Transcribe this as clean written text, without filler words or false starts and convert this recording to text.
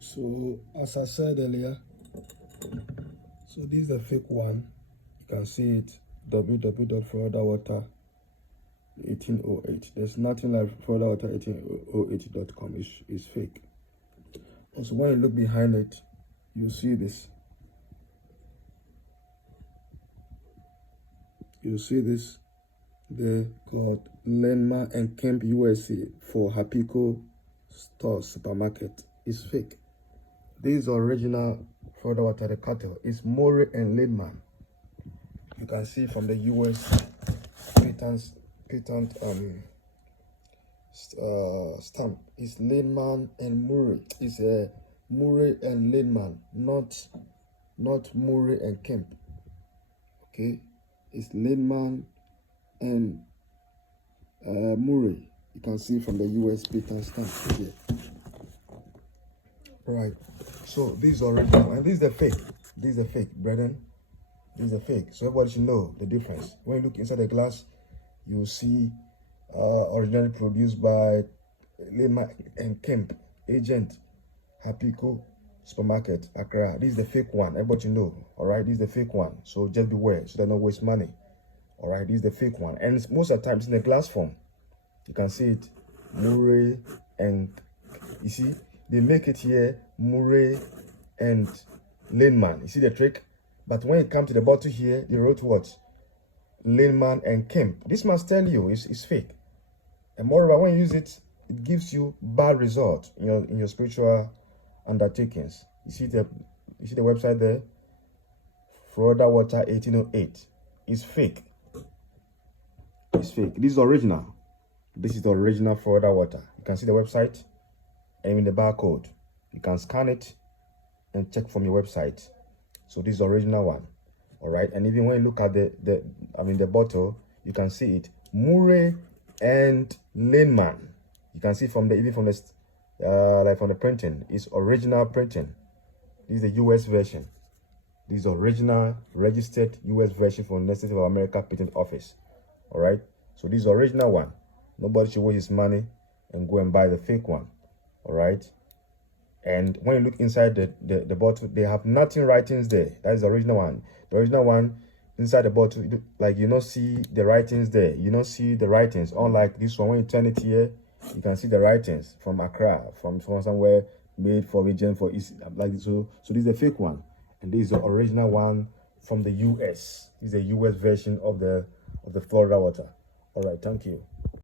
So as I said earlier, so this is the fake one. You can see it, www.floridawater1808. There's nothing like floridawater1808.com. It's fake. Also, when you look behind it, you see this. You see this. They're called Lenma and Kemp USA for Hapico store supermarket. It's fake. This is original Florida Water, the cattle. It's Murray and Lindman. You can see from the US patent stamp. It's Lindman and Murray. It's a Murray and Lindman, not Murray and Kemp. Okay, it's Lindman and Murray. You can see from the US patent stamp here. Right. So this is original and this is the fake. This is the fake, brethren. This is the fake. So everybody should know the difference. When you look inside the glass, you will see originally produced by Lima and Kemp, agent, Hapico supermarket, Accra. This is the fake one. Everybody should know. All right. This is the fake one. So just beware so they don't waste money. All right. This is the fake one, and it's most of the time it's in the glass form. You can see it, Murray and you see. They make it here, Murray and Lindman. You see the trick? But when it comes to the bottle here, they wrote what? Lindman and Kemp. This must tell you it's fake. And moreover, when you use it, it gives you bad results in your spiritual undertakings. You see the website there? Florida Water 1808. It's fake. It's fake. This is original. This is the original Florida Water. You can see the website. And in the barcode, you can scan it and check from your website. So this is the original one. All right. And even when you look at the bottle, you can see it, Murray and Lindman. You can see from the printing, it's original printing. This is the US version. This is the original registered US version from the State of America Patent Office. All right. So this is the original one. Nobody should waste his money and go and buy the fake one. All right. And when you look inside the bottle, they have nothing writings there. That is the original one. The original one inside the bottle, like you don't see the writings there. You don't see the writings. Unlike this one, when you turn it here, you can see the writings from Accra, from somewhere made for region for East, like this. So this is the fake one, and this is the original one from the US. This is the US version of the Florida Water. All right. Thank you.